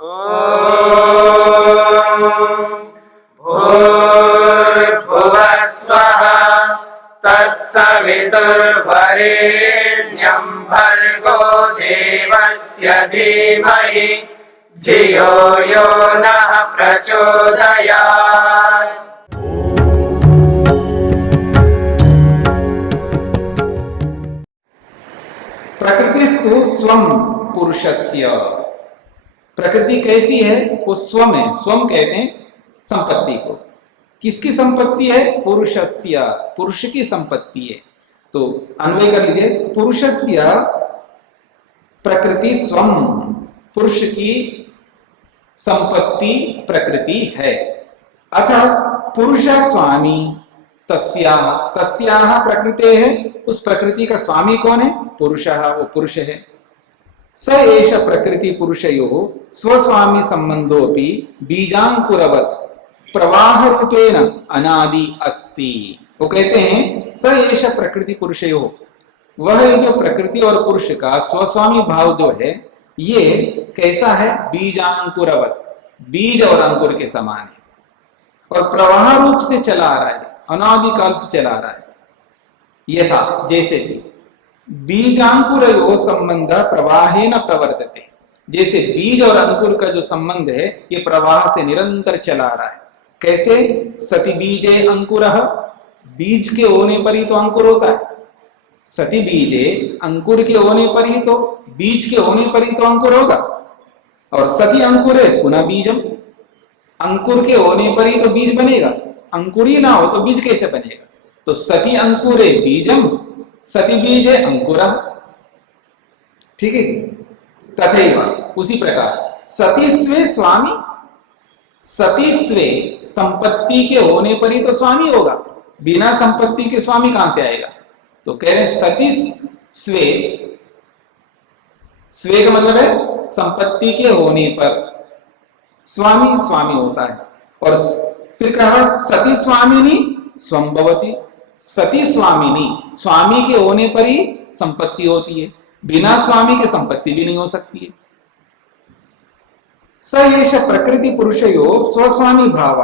भूर्भुवः स्वः तत्सवितुर्वरेण्यं भर्गो देवस्य धीमहि धियो यो नः प्रचोदयात्। प्रकृतिस्तु स्वम पुरुषस्य। प्रकृति कैसी है? वो स्वम है। स्वम कहते हैं संपत्ति को। किसकी संपत्ति है? पुरुषस्य, पुरुष की संपत्ति है। तो अन्वय कर लीजिए, पुरुषस्य प्रकृति स्वम, पुरुष की संपत्ति प्रकृति है। अतः पुरुष स्वामी तस्याः, तस्याः प्रकृते है, उस प्रकृति का स्वामी कौन है? पुरुषः, वो पुरुष है। स एष प्रकृति पुरुषयोः स्वस्वामी संबंधोपि बीजांकुरवत् प्रवाह रूपेण अनादि अस्ति। वो कहते हैं स एष प्रकृति पुरुषयोः, वह जो प्रकृति और पुरुष का स्वस्वामी भाव जो है ये कैसा है? बीजांकुरवत्, बीज और अंकुर के समान है और प्रवाह रूप से चला आ रहा है, अनादिकाल से चला आ रहा है। यथा, जैसे भी बीजांकुरयोः संबंध प्रवाहेन प्रवर्तते, जैसे बीज और अंकुर का जो संबंध है ये प्रवाह से निरंतर चला आ रहा है। कैसे? सति बीजे अंकुरः, बीज के होने पर ही तो अंकुर होता है। सति बीजे, अंकुर के होने पर ही तो, बीज के होने पर ही तो अंकुर होगा। और सति अंकुरे पुनः बीजम, अंकुर के होने पर ही तो बीज बनेगा, अंकुर ही ना हो तो बीज कैसे बनेगा? तो सति अंकुरे बीजम सति बीजे अंकुरः। ठीक है, तथैव उसी प्रकार सतीस्वे स्वामी, सतीस्वे संपत्ति के होने पर ही तो स्वामी होगा, बिना संपत्ति के स्वामी कहां से आएगा? तो कह रहे सती स्वे, स्वे का मतलब है संपत्ति के होने पर स्वामी स्वामी होता है। और फिर कहा सती स्वामिनी स्वम भवति, सती स्वामिनी, स्वामी के होने पर ही संपत्ति होती है, बिना स्वामी के संपत्ति भी नहीं हो सकती है। स एष प्रकृति पुरुषयो स्वस्वामी भाव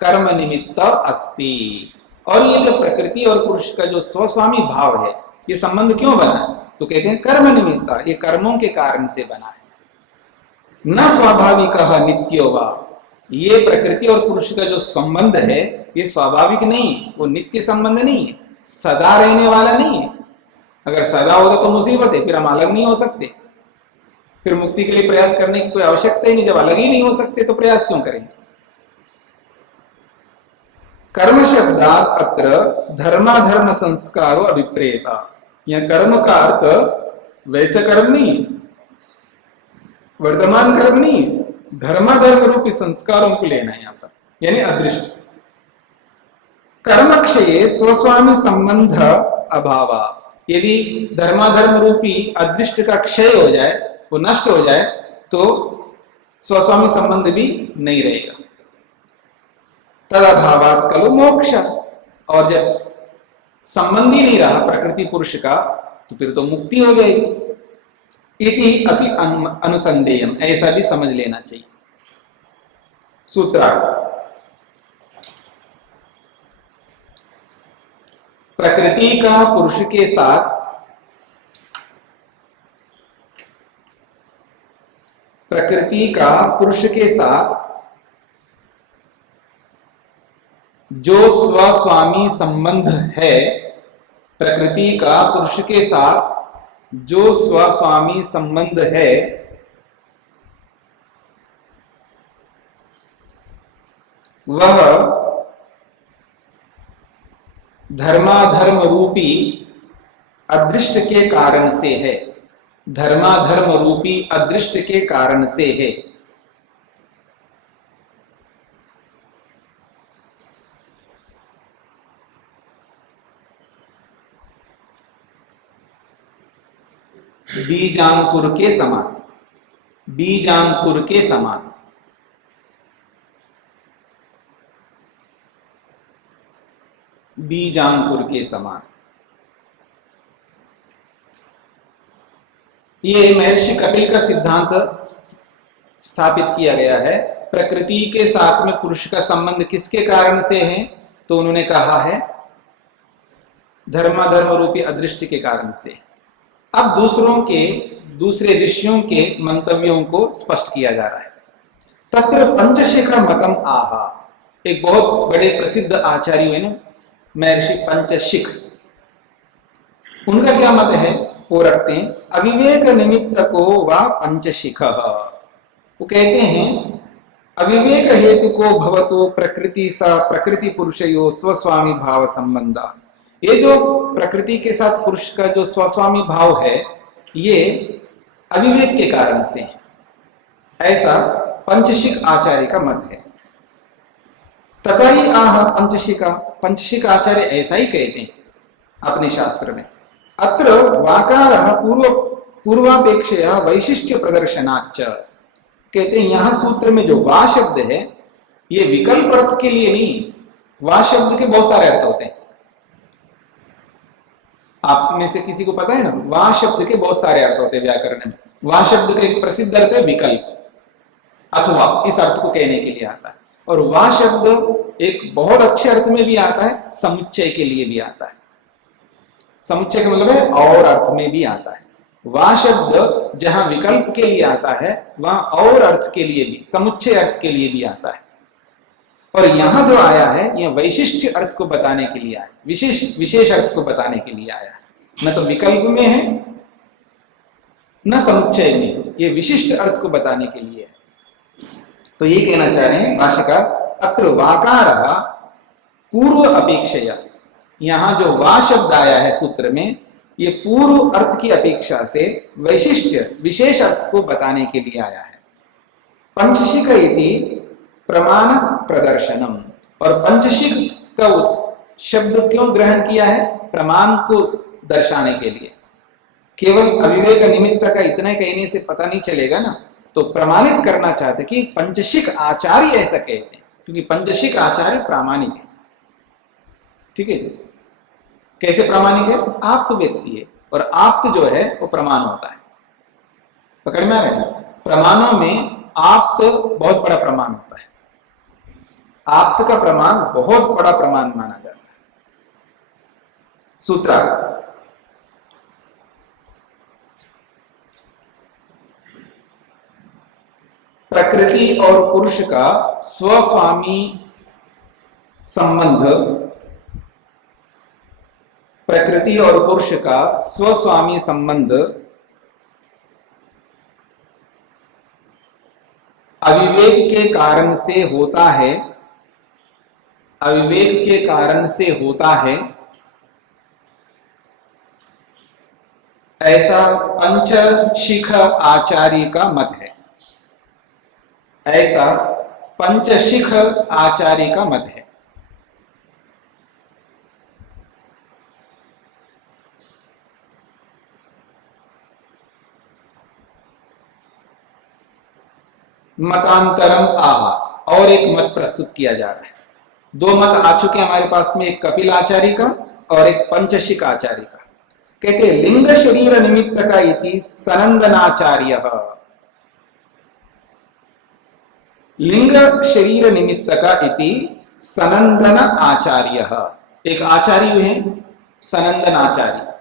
कर्म निमित्त अस्ति। और ये जो प्रकृति और पुरुष का जो स्वस्वामी भाव है ये संबंध क्यों बना है? तो कहते हैं कर्म निमित्त, ये कर्मों के कारण से बना है। न स्वाभाविक नित्यो वा, ये प्रकृति और पुरुष का जो संबंध है ये स्वाभाविक नहीं है, वो नित्य संबंध नहीं है, सदा रहने वाला नहीं है। अगर सदा होता तो मुसीबत है, फिर हम अलग नहीं हो सकते, फिर मुक्ति के लिए प्रयास करने की कोई आवश्यकता ही नहीं। जब अलग ही नहीं हो सकते तो प्रयास क्यों करेंगे? कर्म शब्दात अत्र धर्माधर्म संस्कारो अभिप्रेता। यह कर्म का अर्थ वैसे कर्म नहीं है, वर्तमान कर्म नहीं है, धर्माधर्म रूपी संस्कारों को लेना है यहां पर, यानी अदृष्ट। कर्म क्षये स्वस्वामी संबंध अभाव, यदि धर्माधर्म रूपी अदृष्ट का क्षय हो जाए, वो नष्ट हो जाए, तो स्वस्वामी संबंध भी नहीं रहेगा। तद अभावात खलु मोक्ष, और जब संबंध ही नहीं रहा प्रकृति पुरुष का तो फिर तो मुक्ति हो जाएगी। इति अपि अनुसंदेयम, ऐसा भी समझ लेना चाहिए। सूत्रार्थ, प्रकृति का पुरुष के साथ, प्रकृति का पुरुष के साथ जो स्वस्वामी संबंध है, प्रकृति का पुरुष के साथ जो स्वस्वामी संबंध है, वह धर्माधर्म रूपी अदृष्ट के कारण से है, धर्माधर्म रूपी अदृष्ट के कारण से है। बीजांकुर के समान, बीजांकुर के समान, बीजांकुर के समान। ये महर्षि कपिल का सिद्धांत स्थापित किया गया है प्रकृति के साथ में पुरुष का संबंध किसके कारण से है, तो उन्होंने कहा है धर्माधर्म रूपी अदृष्टि के कारण से। अब दूसरे ऋषियों के मंतव्यों को स्पष्ट किया जा रहा है। तत्र पंचशिखा मतम आहा, एक बहुत बड़े प्रसिद्ध आचार्य है ना महर्षि पंचशिख, उनका क्या मत है वो रखते हैं, अविवेक निमित्त को व पंचशिख। वो कहते हैं अविवेक हेतु को भवतो प्रकृति सा प्रकृति पुरुषयो स्वस्वामी भाव संबंध। ये जो प्रकृति के साथ पुरुष का जो स्वस्वामी भाव है ये अविवेक के कारण से है, ऐसा पंचशिख आचार्य का मत है। तथा ही आह पंचशिख आचार्य ऐसा ही कहते हैं अपने शास्त्र में। अत्र वाकारः पूर्वापेक्षया वैशिष्ट्य प्रदर्शनाच्च, कहते हैं यहां सूत्र में जो वा शब्द है ये विकल्प अर्थ के लिए नहीं, वा शब्द के बहुत सारे अर्थ होते हैं। आप में से किसी को पता है ना, वा शब्द के बहुत सारे अर्थ होते हैं व्याकरण में। वा शब्द का एक प्रसिद्ध अर्थ है विकल्प अथवा, इस अर्थ को कहने के लिए आता है। और वा शब्द एक बहुत अच्छे अर्थ में भी आता है, समुच्चय के लिए भी आता है। समुच्चय का मतलब है और अर्थ में भी आता है। वा शब्द जहां विकल्प के लिए आता है वहां और अर्थ के लिए भी, समुच्चय अर्थ के लिए भी आता है। और यहां जो आया है यह वैशिष्ट्य अर्थ को बताने के लिए आया, विशेष अर्थ को बताने के लिए आया, न तो विकल्प में है न समुच्चय में, यह विशिष्ट अर्थ को बताने के लिए है। तो ये कहना चाह रहे हैं भाष्यकार, अत्र वाकारः पूर्व अपेक्षया, यहां जो वा शब्द आया है सूत्र में ये पूर्व अर्थ की अपेक्षा से वैशिष्ट्य विशेष अर्थ को बताने के लिए आया है। पंचशिख इति प्रमाण प्रदर्शनम, और पंचशिख का शब्द क्यों ग्रहण किया है, प्रमाण को दर्शाने के लिए। केवल अविवेक निमित्त का इतना कहने से पता नहीं चलेगा ना, तो प्रमाणित करना चाहते कि पंचशिख आचार्य ऐसा कहते हैं, क्योंकि पंचशिख आचार्य प्रामाणिक है। ठीक है, कैसे प्रामाणिक है, आप्त व्यक्ति है, और आप्त जो है वो प्रमाण होता है। पकड़ में आ रहा है, प्रमाणों में आप्त बहुत बड़ा प्रमाण होता है। आप्त का प्रमाण बहुत बड़ा प्रमाण माना जाता है। सूत्रार्थ, प्रकृति और पुरुष का स्वस्वामी संबंध, प्रकृति और पुरुष का स्वस्वामी संबंध अविवेक के कारण से होता है, अविवेक के कारण से होता है, ऐसा पंचशिख आचार्य का मत है। ऐसा पंचशिख आचार्य का मत है। मतांतरम आहा, और एक मत प्रस्तुत किया जा रहा है। दो मत आ चुके हमारे पास में, एक कपिल आचार्य का और एक पंचशिख आचार्य का। कहते हैं लिंग शरीर निमित्त का इति सनंदनाचार्य, लिंग शरीर निमित्त का इति सनंदन आचार्य, एक आचार्य है सनंदन आचार्य।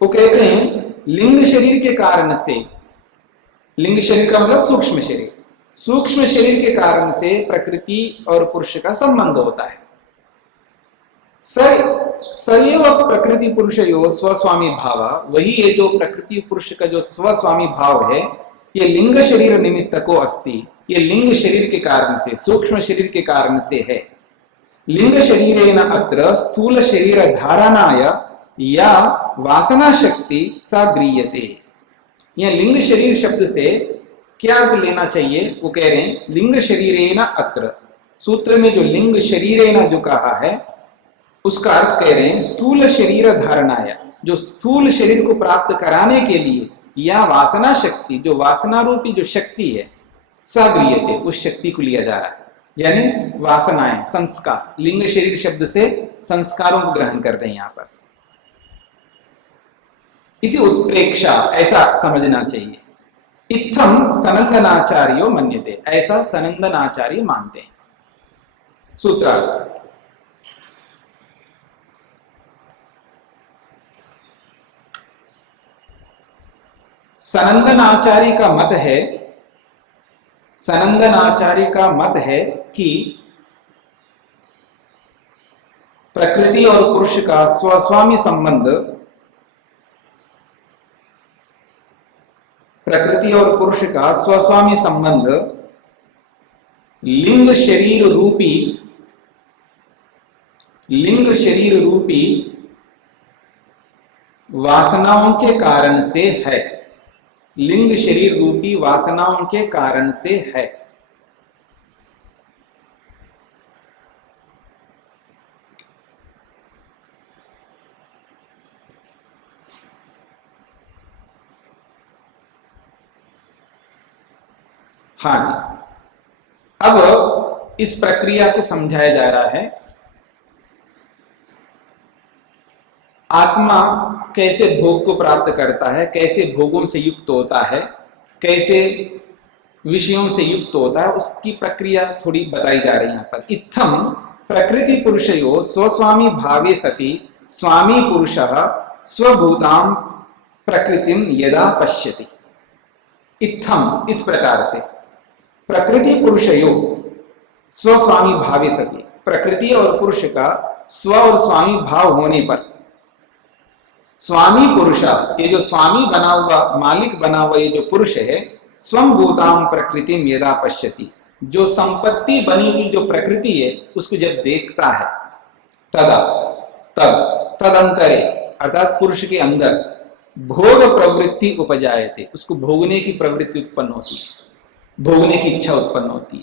वो कहते हैं लिंग शरीर के कारण से, लिंग शरीर का मतलब सूक्ष्म शरीर, सूक्ष्म शरीर के कारण से प्रकृति और पुरुष का संबंध होता है। सएव प्रकृति पुरुषयो स्वस्वामी भाव, वही ये जो प्रकृति पुरुष का जो स्वस्वामी भाव है ये लिंग शरीर निमित्त को अस्ति, ये लिंग शरीर के कारण से, सूक्ष्म शरीर के कारण से है। लिंग शरीरेण अत्र स्थूल शरीर धारणाय या वासना शक्ति सा गृह्यते। यह लिंग शरीर शब्द से क्या लेना चाहिए, वो कह रहे हैं लिंग शरीरेण अत्र, सूत्र में जो लिंग शरीरेण जो कहा है उसका अर्थ कह रहे हैं स्थूल शरीर धारणाय, जो स्थूल शरीर को प्राप्त कराने के लिए, या वासना शक्ति, जो वासना रूपी जो शक्ति है, सगृह्यते, उस शक्ति को लिया जा रहा है। यानी वासनाएं, संस्कार, लिंग शरीर शब्द से संस्कारों को ग्रहण कर रहे हैं यहां पर। इति उत्प्रेक्षा, ऐसा समझना चाहिए। इत्थम सनंदनाचार्यो मन्यते, ऐसा सनंदनाचार्य मानते हैं। सूत्रार्थ। सनंदनाचार्य का मत है, सनंदनाचार्य का मत है कि प्रकृति और पुरुष का स्वस्वामी संबंध, प्रकृति और पुरुष का स्वस्वामी संबंध लिंग शरीर रूपी वासनाओं के कारण से है, लिंग शरीर रूपी वासनाओं के कारण से है। हाँ जी, अब इस प्रक्रिया को समझाया जा रहा है। आत्मा कैसे भोग को प्राप्त करता है, कैसे भोगों से युक्त होता है, कैसे विषयों से युक्त होता है, उसकी प्रक्रिया थोड़ी बताई जा रही है यहाँ पर। इत्थम प्रकृति पुरुषयो स्वस्वामी भावे सति स्वामी पुरुषः स्वभूतां प्रकृतिम यदा पश्यति। इत्थम, इस प्रकार से, प्रकृति पुरुषयो स्वस्वामी भावे सति, प्रकृति और पुरुष का स्व और स्वामी भाव होने पर स्वामी पुरुष, ये जो स्वामी बना हुआ, मालिक बना हुआ ये जो पुरुष है, स्वं भूताम प्रकृतिम यदा पश्यति, जो संपत्ति बनी हुई जो प्रकृति है उसको जब देखता है, तदा तदंतरे अर्थात पुरुष के अंदर भोग प्रवृत्ति उपजायते, उसको भोगने की प्रवृत्ति उत्पन्न होती है, भोगने की इच्छा उत्पन्न होती है।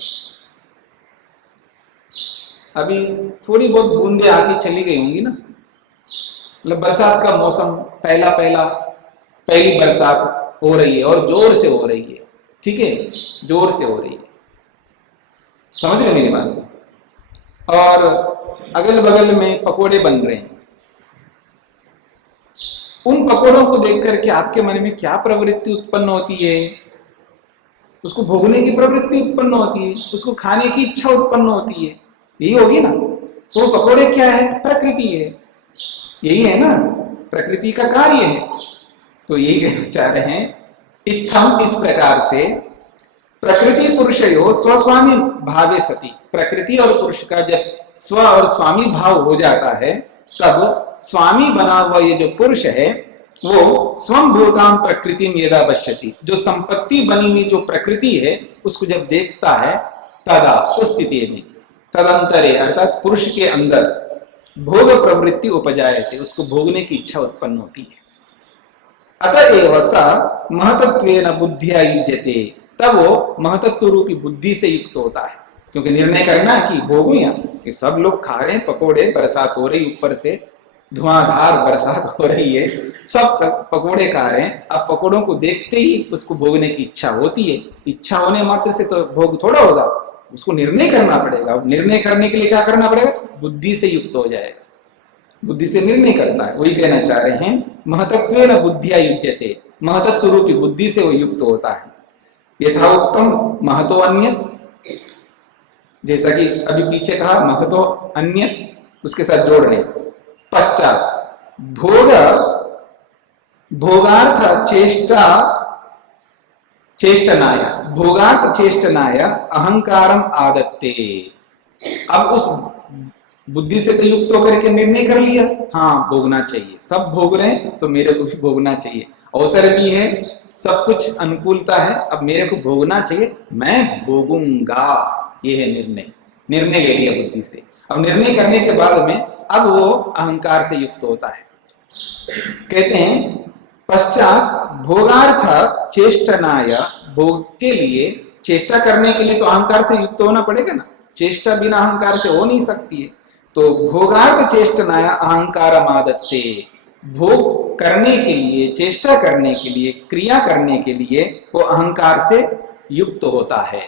अभी थोड़ी बहुत बूंदे आके चली गई होंगी ना, मतलब बरसात का मौसम, पहली बरसात हो रही है और जोर से हो रही है, ठीक है, जोर से हो रही है, समझ रहे मेरी बात को। और अगल बगल में पकोड़े बन रहे हैं, उन पकोड़ों को देख करके आपके मन में क्या प्रवृत्ति उत्पन्न होती है? उसको भोगने की प्रवृत्ति उत्पन्न होती है, उसको खाने की इच्छा उत्पन्न होती है, यही होगी ना। तो पकोड़े क्या है? प्रकृति है, यही है ना, प्रकृति का कार्य है। तो यही कहना चाह रहे हैं, इत्थम, इस प्रकार से, प्रकृति पुरुषयो स्वस्वामी भावे सति, प्रकृति और पुरुष का जब स्व और स्वामी भाव हो जाता है, तब स्वामी बना हुआ ये जो पुरुष है वो स्वं भूताम प्रकृति यदा पश्यति, जो संपत्ति बनी हुई जो प्रकृति है उसको जब देखता है, तदा, उस स्थिति में, तदंतरे अर्थात पुरुष के अंदर भोग प्रवृत्ति उपजायते, उसको भोगने की इच्छा उत्पन्न होती है। अतएव स महतत्वेन बुद्धिया युज्यते, तब वो महतत्व रूपी बुद्धि से युक्त होता है, क्योंकि निर्णय करना कि भोगूं या कि सब लोग खा रहे हैं पकोड़े, बरसात हो रही, ऊपर से धुआंधार बरसात हो रही है, सब पकोड़े खा रहे हैं। अब पकोड़ों को देखते ही उसको भोगने की इच्छा होती है, इच्छा होने मात्र से तो भोग थोड़ा होगा, उसको निर्णय करना पड़ेगा। निर्णय करने के लिए क्या करना पड़ेगा? बुद्धि से युक्त हो जाएगा, बुद्धि से निर्णय करता है। वही कहना चाह रहे हैं, महतत्वेन बुद्धिया युज्यते, महतत्व रूपी बुद्धि से वो युक्त होता है। यथाउक्तम महतो अन्य, जैसा कि अभी पीछे कहा, महतो अन्य, उसके साथ जोड़ रहे। पश्चात भोग भोगार्थ चेष्टनाय, भोगार्थ चेष्टनाय अहंकारम आदत्ते। अब उस बुद्धि से तो युक्त होकर के निर्णय कर लिया, हाँ भोगना चाहिए, सब भोग रहे हैं तो मेरे को भी भोगना चाहिए, अवसर भी है, सब कुछ अनुकूलता है, अब मेरे को भोगना चाहिए, मैं भोगूंगा, ये है निर्णय। निर्णय ले लिया बुद्धि से। अब निर्णय करने के बाद में अब वो अहंकार से युक्त होता है। कहते हैं पश्चात भोगार्थ चेष्टनाय, भोग के लिए चेष्टा करने के लिए तो अहंकार से युक्त होना पड़ेगा ना, चेष्टा बिना अहंकार से हो नहीं सकती है। तो भोगार्थ चेष्टनाय अहंकार आदत्ते, भोग करने के लिए, चेष्टा करने के लिए, क्रिया करने के लिए वो अहंकार से युक्त होता है।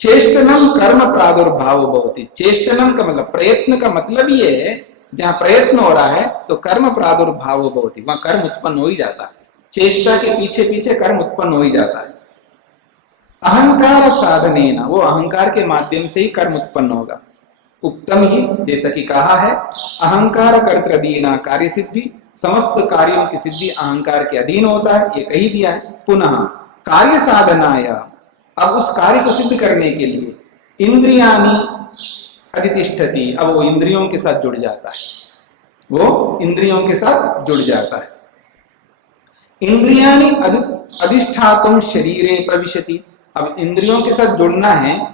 चेष्टनम कर्म प्रादुर्भाव भवति, चेष्टनम का मतलब प्रयत्न का मतलब ये है, जहां प्रयत्न हो रहा है तो कर्म प्रादुर्भाव भवति, वहां कर्म उत्पन्न हो ही जाता है। चेष्टा के पीछे पीछे कर्म उत्पन्न हो ही जाता है। अहंकार साधनेन, वो अहंकार के माध्यम से ही कर्म उत्पन्न होगा। उत्तम ही, जैसा कि कहा है, अहंकार कर्तृदीना कार्य सिद्धि, समस्त कार्यों की सिद्धि अहंकार के अधीन होता है, ये कही दिया है। पुनः कार्य साधनाय, अब उस कार्य को सिद्ध करने के लिए इंद्रियानी अधितिष्ठति, अब वो इंद्रियों के साथ जुड़ जाता है, वो इंद्रियों के साथ जुड़ जाता है। इंद्रियानी अधिष्ठातुम शरीरे प्रविशति, अब इंद्रियों के साथ जुड़ना है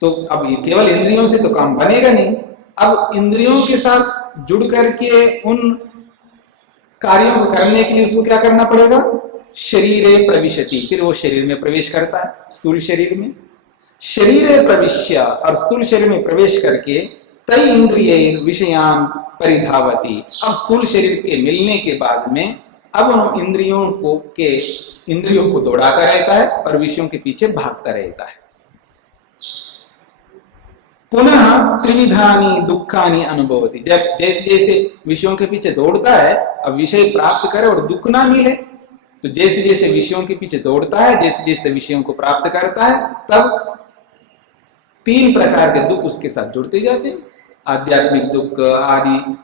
तो अब ये केवल इंद्रियों से तो काम बनेगा नहीं। अब इंद्रियों के साथ जुड़ करके उन कार्यों को करने के लिए उसको क्या करना पड़ेगा? शरीरे प्रविशति, फिर वो शरीर में प्रवेश करता है, स्थूल शरीर में। शरीरे प्रविश्य, और स्थूल शरीर में प्रवेश करके तय इंद्रिय विषयान परिधावती, अब स्थूल शरीर के मिलने के बाद में अब उन इंद्रियों को दौड़ाता रहता है और विषयों के पीछे भागता रहता है। पुनः त्रिविधानी दुखानी अनुभवती, जब जैसे जैसे विषयों के पीछे दौड़ता है, अब विषय प्राप्त करे और दुख ना मिले, तो जैसे जैसे विषयों के पीछे दौड़ता है, जैसे जैसे विषयों को प्राप्त करता है, तब 3 प्रकार के दुख उसके साथ जुड़ते जाते हैं। आध्यात्मिक दुख, आदि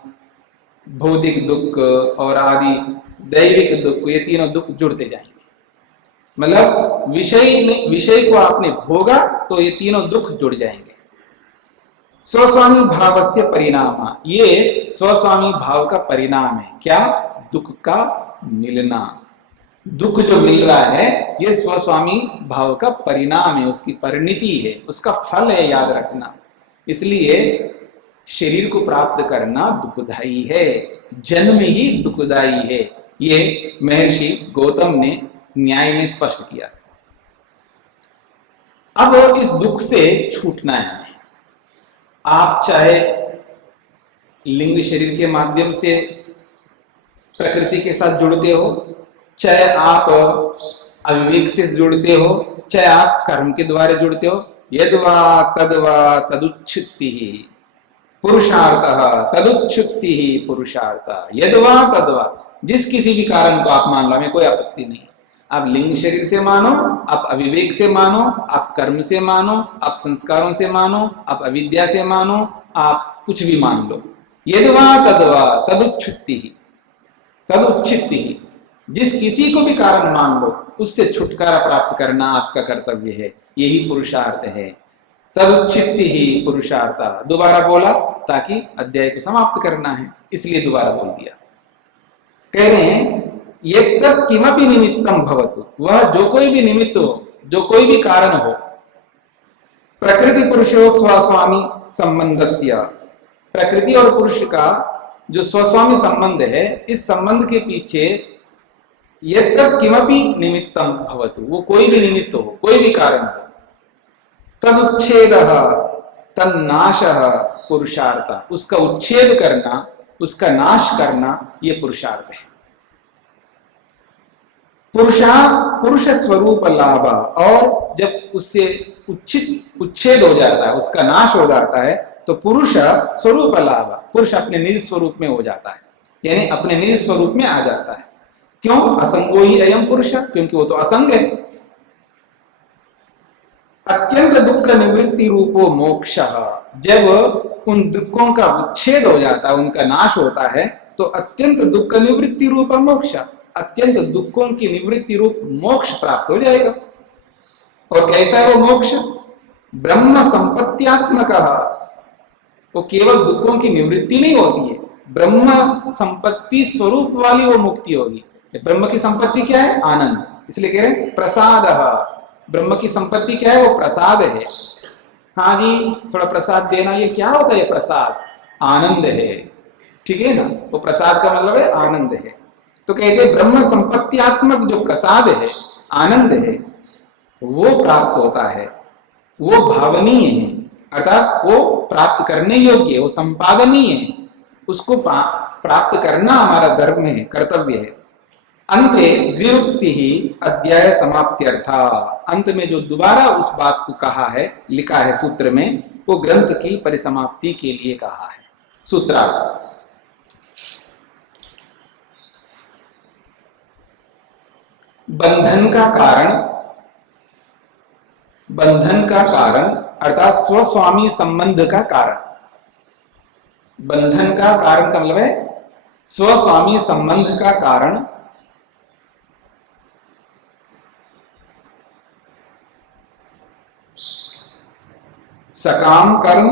भौतिक दुख और आदि दैविक दुख, ये तीनों दुख जुड़ते जाएंगे। मतलब विषय को आपने भोगा तो ये तीनों दुख जुड़ जाएंगे। स्वस्वामी भाव से परिणाम, ये स्वस्वामी भाव का परिणाम है। क्या? दुख का मिलना। दुख जो मिल रहा है ये स्वस्वामी भाव का परिणाम है, उसकी परिणति है, उसका फल है, याद रखना। इसलिए शरीर को प्राप्त करना दुखदायी है, जन्म ही दुखदायी है, ये महर्षि गौतम ने न्याय में स्पष्ट किया था। अब इस दुख से छूटना है। आप चाहे लिंग शरीर के माध्यम से प्रकृति के साथ जुड़ते हो, चाहे आप अविवेक से जुड़ते हो, चाहे आप कर्म के द्वारा जुड़ते हो, यद्वा तद्वा तदुच्छित्ति पुरुषार्थ, तदुच्छित्ति पुरुषार्थ, यद्वा तद्वा, जिस किसी भी कारण को आप मान लो, हमें कोई आपत्ति नहीं। आप लिंग शरीर से मानो, आप अविवेक से मानो, आप कर्म से मानो, आप संस्कारों से मानो, आप अविद्या से मानो, आप कुछ भी मान लो, यद्वा तद्वा तदुच्छित्ति, तदुच्छित्ति, जिस किसी को भी कारण मान लो, उससे छुटकारा प्राप्त करना आपका कर्तव्य है, यही पुरुषार्थ है। तदुच्छित्ति ही पुरुषार्थ, दोबारा बोला ताकि अध्याय को समाप्त करना है, इसलिए दोबारा बोल दिया। कह रहे हैं यत्तत् किमपि निमित्तम भवतु, वह जो कोई भी निमित्त हो, जो कोई भी कारण हो, प्रकृति पुरुषो स्वस्वामी संबंधस्य, प्रकृति और पुरुष का जो स्वस्वामी संबंध है, इस संबंध के पीछे यत्तत् किमपि निमित्तम भवतु, वो कोई भी निमित्त हो, कोई भी कारण हो, तदुच्छेदः तन्नाशः पुरुषार्थ, उसका उच्छेद करना, उसका नाश करना, ये पुरुषार्थ है। पुरुष स्वरूप लाभ, और जब उससे उच्छेद हो जाता है, उसका नाश हो जाता है, तो पुरुष स्वरूप लाभ, पुरुष अपने निज स्वरूप में हो जाता है, यानी अपने निज स्वरूप में आ जाता है। क्यों? असंगो ही अयम पुरुष, क्योंकि वो तो असंग है। अत्यंत दुख निवृत्ति रूपो मोक्ष, जब उन दुखों का उच्छेद हो जाता है, उनका नाश होता है, तो अत्यंत दुख निवृत्ति रूप मोक्ष, अत्यंत दुखों की निवृत्ति रूप मोक्ष प्राप्त हो जाएगा। और कैसा है वो मोक्ष? ब्रह्म संपत्त्यात्मक, वो केवल दुखों की निवृत्ति नहीं होती है, ब्रह्म संपत्ति स्वरूप वाली वो मुक्ति होगी। ब्रह्म की संपत्ति क्या है? आनंद, इसलिए कह रहे हैं प्रसाद। ब्रह्म की संपत्ति क्या है? वो प्रसाद है। हाँ जी, थोड़ा प्रसाद देना, ये क्या होता है? प्रसाद आनंद है, ठीक है ना? वो प्रसाद का मतलब है आनंद है। तो कहते हैं ब्रह्म संपत्त्यात्मक जो प्रसाद है, आनंद है, वो प्राप्त होता है, वो भावनीय है, अर्थात वो प्राप्त करने योग्य है, वो संपादनीय है, उसको प्राप्त करना हमारा धर्म है, कर्तव्य है। अंते द्विरुक्ति ही अध्याय समाप्त्यर्थ, अंत में जो दोबारा उस बात को कहा है, लिखा है सूत्र में, वो ग्रंथ की परिसमाप्ति के लिए कहा है। सूत्रार्थ बंधन का कारण अर्थात स्वस्वामी संबंध का कारण। बंधन का कारण का मतलब है स्वस्वामी संबंध का कारण सकाम कर्म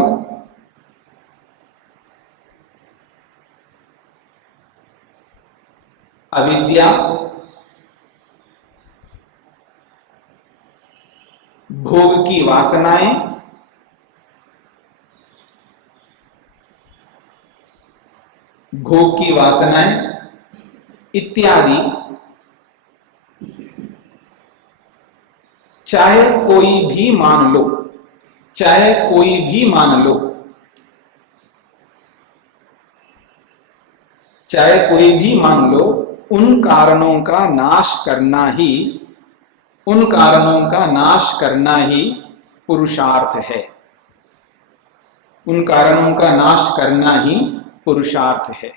अविद्या भोग की वासनाएं इत्यादि चाहे कोई भी मान लो, उन कारणों का नाश करना ही पुरुषार्थ है। उन कारणों का नाश करना ही पुरुषार्थ है।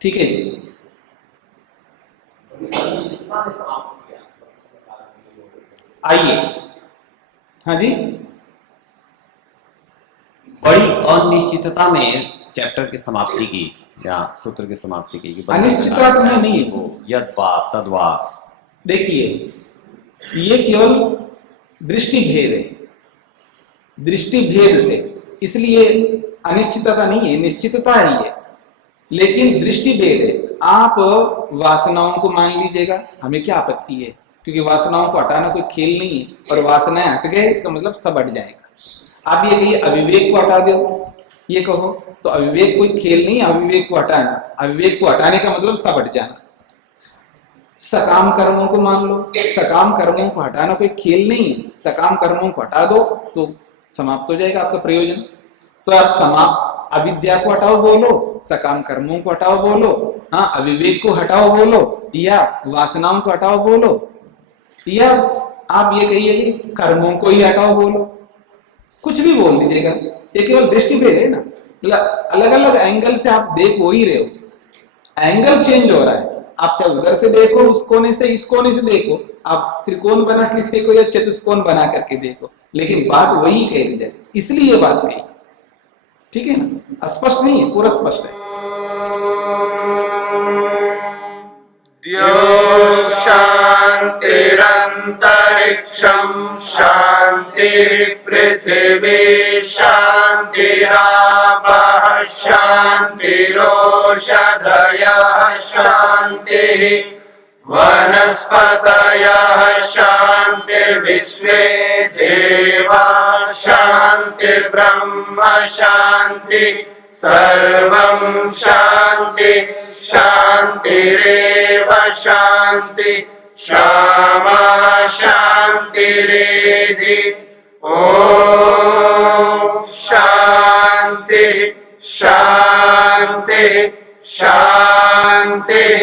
ठीक है जी। आइए, हाँ जी। बड़ी अनिश्चितता में चैप्टर की समाप्ति की या सूत्र की समाप्ति की। अनिश्चितता में नहीं, वो यद वा तद वा। देखिए, ये केवल दृष्टि भेद है, दृष्टि भेद से, इसलिए अनिश्चितता नहीं है, निश्चितता ही है, लेकिन दृष्टि भेद है। आप वासनाओं को मान लीजिएगा, हमें क्या आपत्ति है, क्योंकि वासनाओं को हटाना कोई खेल नहीं है, और वासनाएं हट गए इसका मतलब सब हट जाएगा। आप ये कहिए अविवेक को हटा दो, ये कहो तो अविवेक कोई खेल नहीं है, अविवेक को हटाना, अविवेक को हटाने का मतलब सब हट जाना। सकाम कर्मों को मान लो, सकाम कर्मों को हटाना कोई खेल नहीं है, सकाम कर्मों को हटा दो तो समाप्त हो जाएगा आपका प्रयोजन। तो आप अविद्या को हटाओ बोलो, सकाम कर्मों को हटाओ बोलो, हाँ अविवेक को हटाओ बोलो, या वासनाओं को हटाओ बोलो, या आप ये कहिए कि कर्मों को ही हटाओ बोलो, कुछ भी बोल दीजिएगा। ये केवल दृष्टि भेद है ना, अलग अलग एंगल से आप देख हो ही रहे हो, एंगल चेंज हो रहा है। आप चाहे उधर से देखो, उस कोने से इस कोने से देखो, आप त्रिकोण बना के देखो या चतुष्कोण बना करके देखो, लेकिन बात वही कही जाए, इसलिए ये बात कही। ठीक है ना, स्पष्ट नहीं है, पूरा स्पष्ट है। द्यो शान्तिरन्तरिक्षं शान्तिर्पृथिवी शान्तिरापः शान्तिरोषधयः शान्तिः वनस्पतयः शान्तिर्विश्वे देवाः शान्तिर्ब्रह्म शान्ति सर्वं शान्ति शान्तिरेव शान्ति क्षमा शान्तिरेधि। ॐ शान्ति शान्ति शान्तिः।